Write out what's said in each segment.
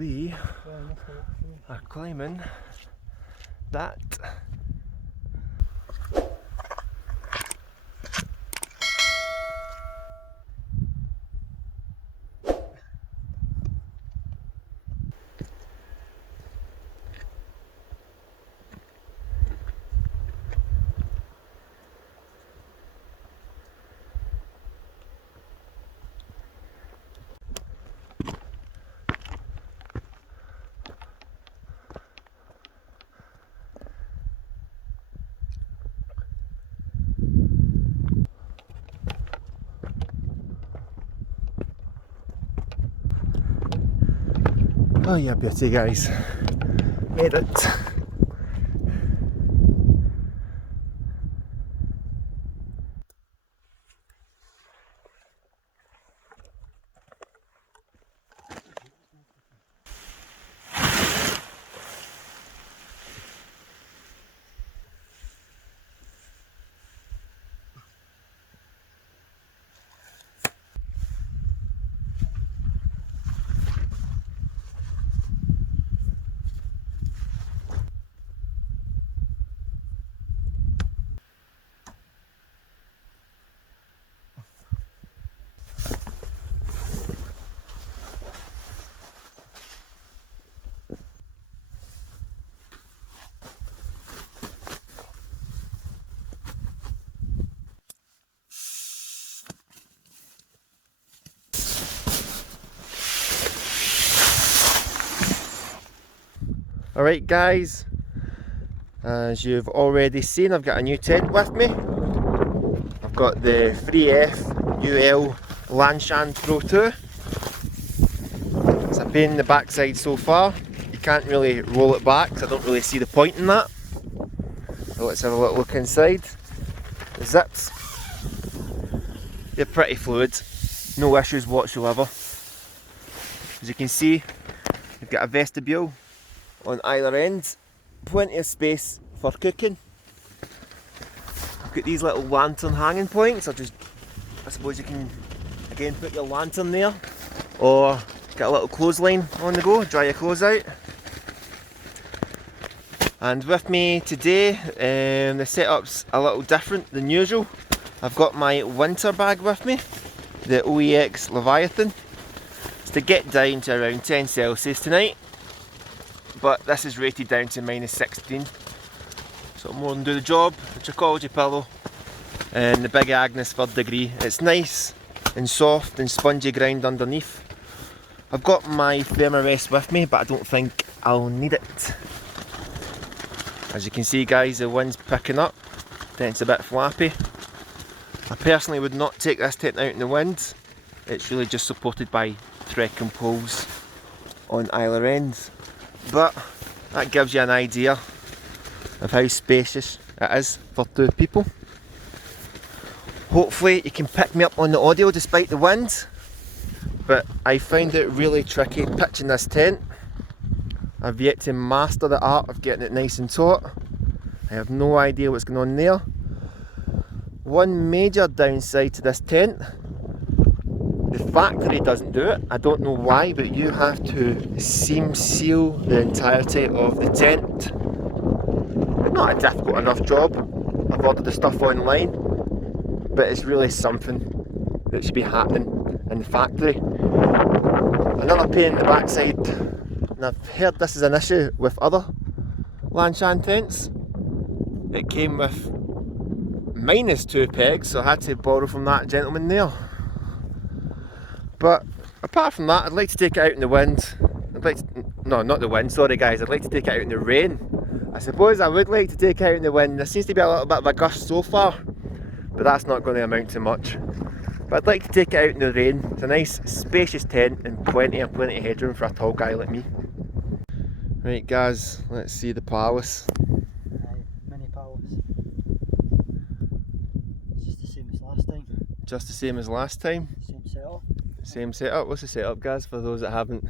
we are climbing that. Oh yeah, beauty guys, made it. Alright guys, as you've already seen, I've got a new tent with me. I've got the 3F UL LanShan Pro 2. It's a pain in the backside so far. You can't really roll it back, so I don't really see the point in that. So let's have a little look inside. The zips, they're pretty fluid, no issues whatsoever. As you can see, you've got a vestibule on either end, plenty of space for cooking. I've got these little lantern hanging points. I suppose you can again put your lantern there, or get a little clothesline on the go, dry your clothes out. And with me today, the setup's a little different than usual. I've got my winter bag with me, the OEX Leviathan. It's to get down to around 10 Celsius tonight, but this is rated down to -16, so it'll more than do the job. The Trichology pillow and the Big Agnes 3rd degree. It's nice and soft and spongy ground underneath. I've got my Thermarest with me, but I don't think I'll need it. As you can see guys, the wind's picking up, tent's a bit flappy. I personally would not take this tent out in the wind. It's really just supported by trekking poles on either ends. But that gives you an idea of how spacious it is for two people. Hopefully you can pick me up on the audio despite the wind, but I find it really tricky pitching this tent. I've yet to master the art of getting it nice and taut. I have no idea what's going on there. One major downside to this tent: the factory doesn't do it. I don't know why, but you have to seam seal the entirety of the tent. Not a difficult enough job. I've ordered the stuff online, but it's really something that should be happening in the factory. Another pain in the backside, and I've heard this is an issue with other LanShan tents. It came with -2 pegs, so I had to borrow from that gentleman there. But apart from that, I'd like to take it out in the wind. No, not the wind, sorry guys, I'd like to take it out in the rain. I suppose I would like to take it out in the wind. There seems to be a little bit of a gust so far, but that's not going to amount to much. But I'd like to take it out in the rain. It's a nice spacious tent and plenty of headroom for a tall guy like me. Right guys, let's see the palace. Mini palace. It's just the same as last time. Just the same as last time? Same setup. Same setup. What's the setup guys for those that haven't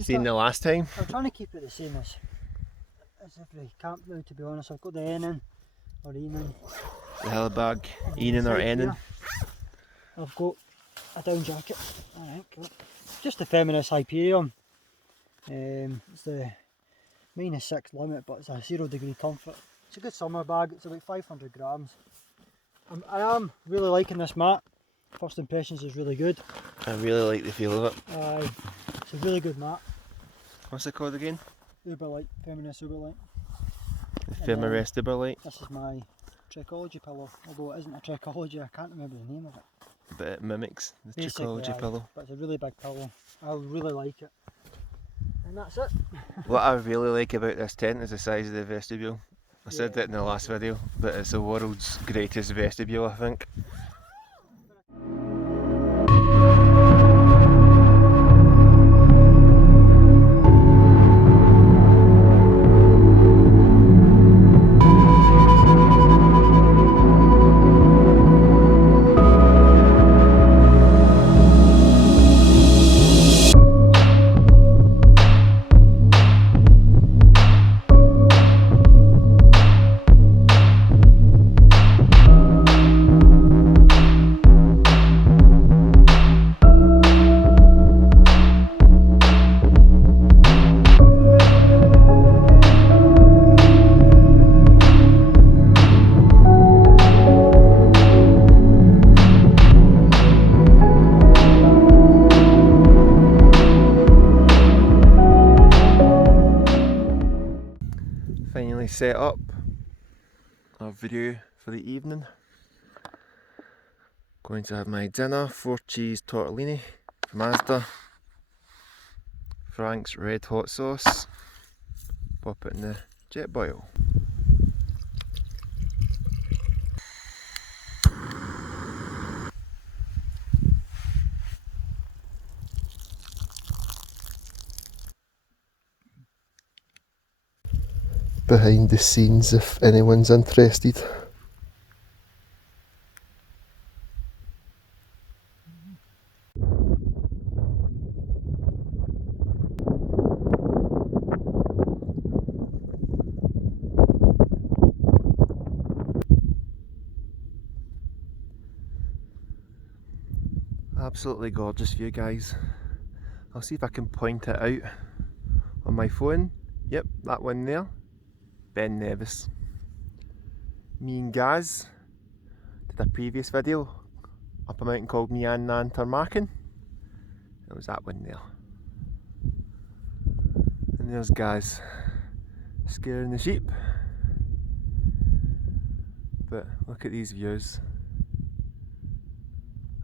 seen the last time? I'm trying to keep it the same as every campground, to be honest. I've got the Enin or Enin. The Hellebag, Enin or Enin. I've got a down jacket. Alright, cool. Just the Feminist IPA on. It's the -6 limit, but it's a 0 degree comfort. It's a good summer bag. It's about 500 grams. I am really liking this mat. First impressions is really good. I really like the feel of it. It's a really good mat. What's it called again? Uberlight, feminist Uberlight. The Feminist Uberlight. This is my Trekology pillow, although it isn't a Trekology, I can't remember the name of it. But it mimics the Basically, Trekology pillow. But it's a really big pillow. I really like it. And that's it. What I really like about this tent is the size of the vestibule. I said that in the last video, but it's the world's greatest vestibule, I think. Finally set up our video for the evening. Going to have my dinner, 4 cheese tortellini from Asda, Frank's red hot sauce, pop it in the jet boil. Behind the scenes if anyone's interested. Absolutely gorgeous view, guys. I'll see if I can point it out on my phone. Yep, that one there. Beinn Ghlas. Me and Gaz did a previous video up a mountain called Beinn Ghlas. It was that one there. And there's Gaz scaring the sheep. But look at these views.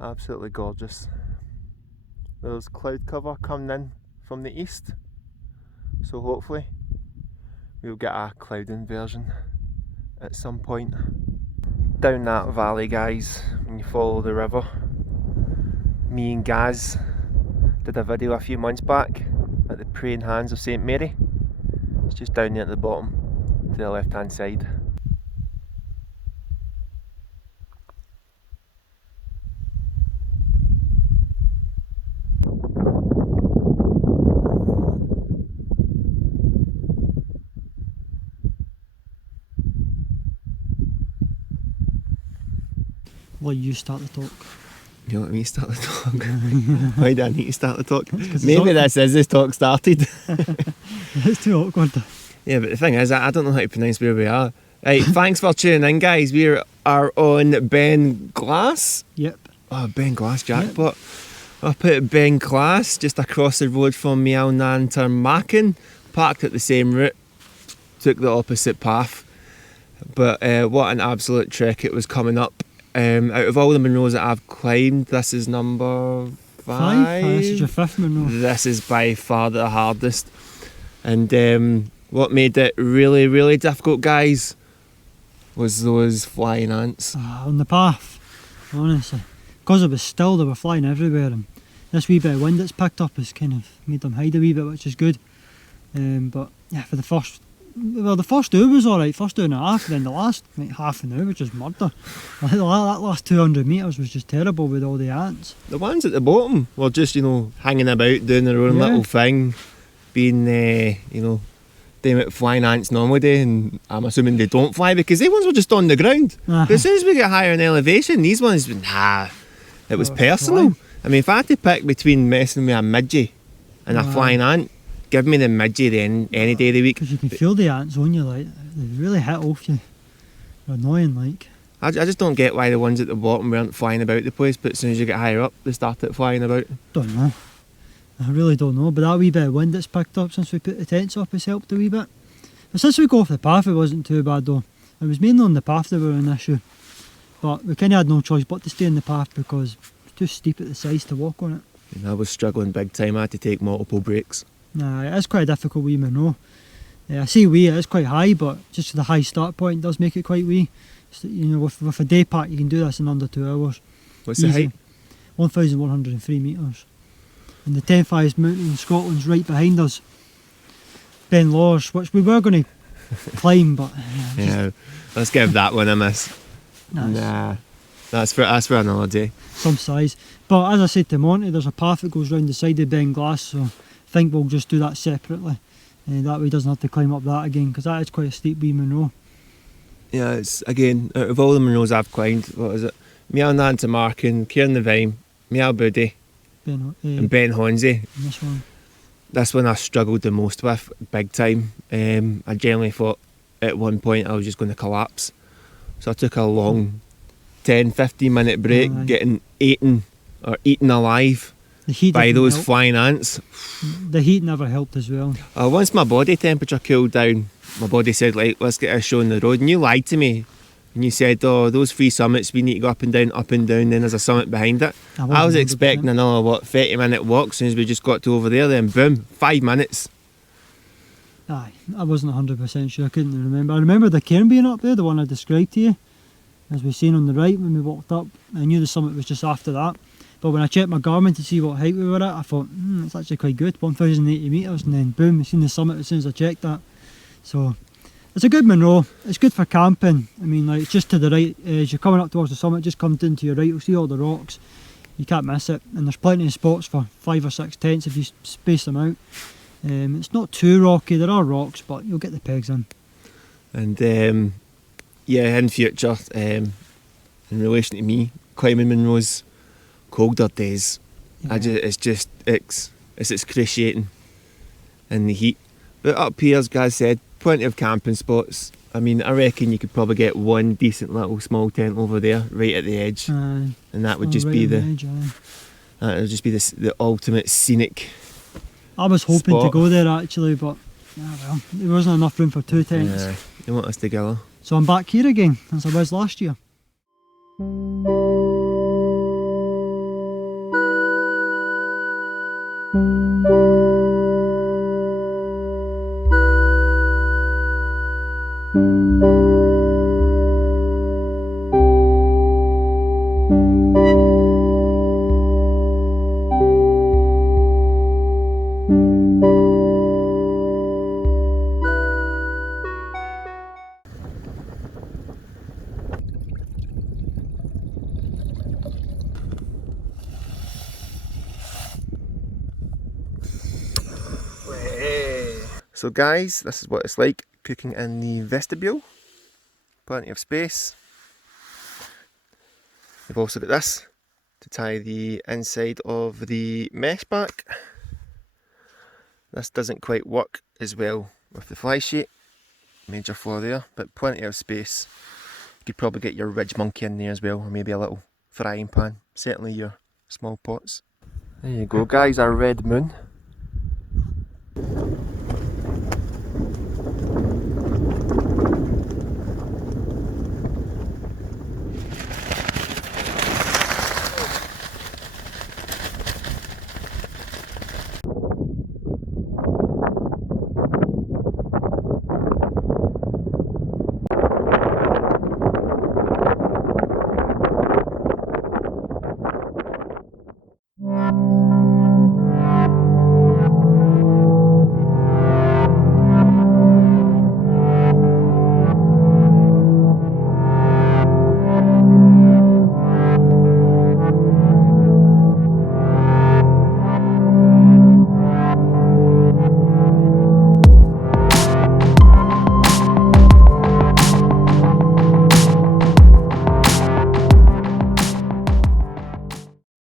Absolutely gorgeous. There's cloud cover coming in from the east. So hopefully we'll get a cloud inversion at some point. Down that valley, guys, when you follow the river, me and Gaz did a video a few months back at the Praying Hands of St Mary. It's just down there at the bottom to the left hand side. Well, you start the talk. You let me start the talk. Why do I need to start the talk? Maybe this is this talk started. It's too awkward. Yeah, but the thing is, I don't know how to pronounce where we are. Right, thanks for tuning in, guys. We are on Beinn Ghlas. Yep. Oh, Beinn Ghlas jackpot. Yep. Up at Beinn Ghlas, just across the road from UL LanShan. Parked at the same route. Took the opposite path. But what an absolute trek it was coming up. Out of all the Monroes that I've climbed, this is number 5. This is your 5th Monroe. This is by far the hardest. And what made it really, really difficult, guys, was those flying ants. On the path, honestly. Because it was still, they were flying everywhere. And this wee bit of wind that's picked up has kind of made them hide a wee bit, which is good. But yeah, for the first hour was alright, first hour and a half, then the last half an hour was just murder. That last 200 metres was just terrible with all the ants. The ones at the bottom were just, hanging about, doing their own little thing, being, doing what flying ants normally do, and I'm assuming they don't fly because they ones were just on the ground. But as soon as we get higher in elevation, these ones, it was personal. I mean, if I had to pick between messing with a midgie and a flying ant, give me the midgie then any day of the week. Because you can feel the ants on you, like, they really hit off you. They're annoying, like. I just don't get why the ones at the bottom weren't flying about the place, but as soon as you get higher up, they started flying about. Don't know. I really don't know, but that wee bit of wind that's picked up since we put the tents up has helped a wee bit. But since we got off the path, it wasn't too bad though. It was mainly on the path that were an issue. But we kind of had no choice but to stay in the path because it's too steep at the sides to walk on it. And I was struggling big time, I had to take multiple breaks. Nah, it is quite a difficult wee Monroe. I say wee, it is quite high, but just the high start point does make it quite wee. So, you know, with a day pack you can do this in under 2 hours. What's the height? 1,103 metres. And the 10th highest mountain in Scotland's right behind us. Beinn Ghlas, which we were going to climb, but yeah, let's give that one a miss. Nah, that's for another day. Some size. But as I said to Monty, there's a path that goes round the side of Beinn Ghlas, so I think we'll just do that separately. And that way he doesn't have to climb up that again, because that is quite a steep wee Monroe. Yeah, it's, again, out of all the Monroes I've climbed, what is it? UL LanShan, Kieran the Vine, UL Buddy, and Ben Honzie. This one. This one I struggled the most with, big time. I generally thought at one point I was just going to collapse. So I took a long 10-15 minute break, getting eaten alive by those flying ants. The heat never helped as well. Once my body temperature cooled down, my body said, like, let's get a show on the road. And you lied to me. And you said, oh, those 3 summits, we need to go up and down, then there's a summit behind it. I was expecting another, 30-minute walk as soon as we just got to over there, then boom, 5 minutes. Aye, I wasn't 100% sure, I couldn't remember. I remember the cairn being up there, the one I described to you. As we seen on the right when we walked up, I knew the summit was just after that. But when I checked my Garmin to see what height we were at, I thought, it's actually quite good, 1,080 metres, and then boom, we seen the summit as soon as I checked that. So, it's a good Monroe, it's good for camping. I mean, like, it's just to the right, as you're coming up towards the summit, just come down to your right, you'll see all the rocks. You can't miss it, and there's plenty of spots for 5 or 6 tents if you space them out. It's not too rocky, there are rocks, but you'll get the pegs in. And yeah, in future, in relation to me, climbing Monroe's colder days, Yeah. it's excruciating in the heat. But up here, as Gaz said, plenty of camping spots. I mean, I reckon you could probably get one decent little small tent over there, right at the edge, and that would just be the ultimate scenic. I was hoping spot to go there actually, but well, there wasn't enough room for 2 tents. Yeah, they want us together. So I'm back here again, as I was last year. So guys, this is what it's like cooking in the vestibule. Plenty of space. We've also got this to tie the inside of the mesh back. This doesn't quite work as well with the fly sheet. Major flaw there, but plenty of space. You could probably get your ridge monkey in there as well, or maybe a little frying pan. Certainly your small pots. There you go guys, our red moon.